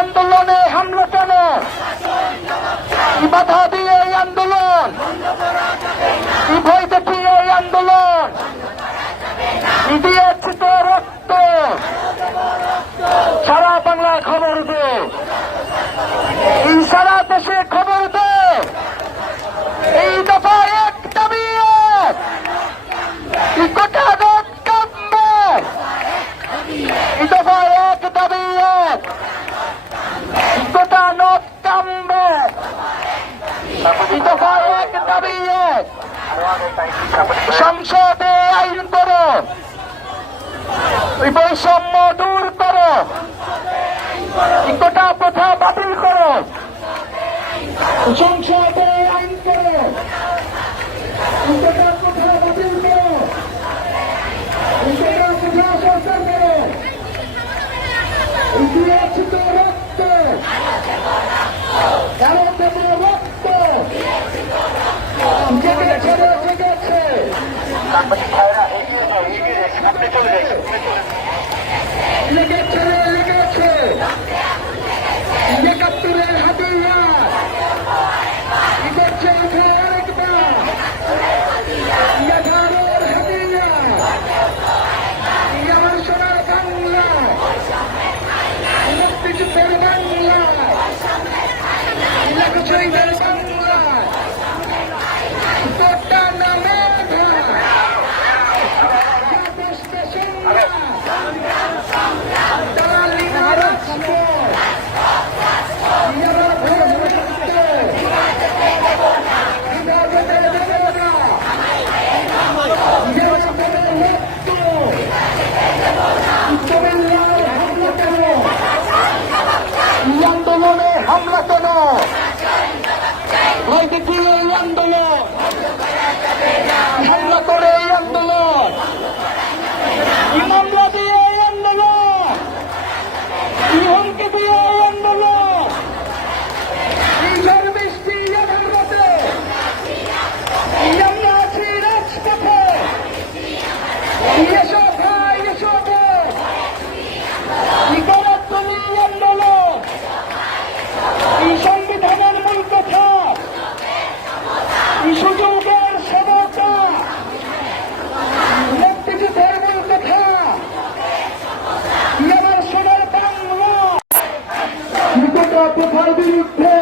আন্দোলনে হামলা কেন? বাধা দিয়ে এই আন্দোলন, ভয় দেখিয়ে এই আন্দোলন, দিয়েছি তো রক্ত। সারা বাংলা খবর দে, সারা দেশে খবর দে। এই দফা এক দাবি এক, গোটা নদ কাঁপবে। এই দফা এক দাবি এক, গোটা নদ কাঁপবে। এই দফা এক দাবি এক, সংসদে আইন করো, বৈষম্য দূর করো, গোটা প্রথা বাতিল করো, সংসদে আইন করো, গোটা প্রথা বাতিল করো, গোটা প্রথা সংস্কার করো। দিয়েছি তো রক্ত, কেন দেব রক্ত? জেগেছে রে জেগেছে, লেগেছে রে লেগেছে, একাত্তরের হাতিয়ার করছে উঠে আরেকবার, 11-র হাতিয়ার, আমার সোনার বাংলা, মুক্তিযুদ্ধের বাংলা, শহীদের বাংলা, গোটা নামে আন্দোলনে হামলা কেন? ভয় দেখিয়ে এই আন্দোলন, হামলা করে এই আন্দোলন, মামলা দিয়ে এই আন্দোলন, হুমকি দিয়ে এই আন্দোলন, বৃষ্টি রাতে আমরা আছি রাজপথে। এসো ভাই এসো গণতন্ত্রী আন্দোলন, এই সংবিধানের মূল কথা, এই সুযোগের সমতা, মুক্তিযুদ্ধের মূল কথা, আমার সোনার বাংলা, গোটা প্রথার বিরুদ্ধে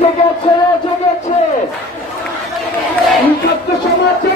জেগেছে জেগেছে ছাত্র সমাজে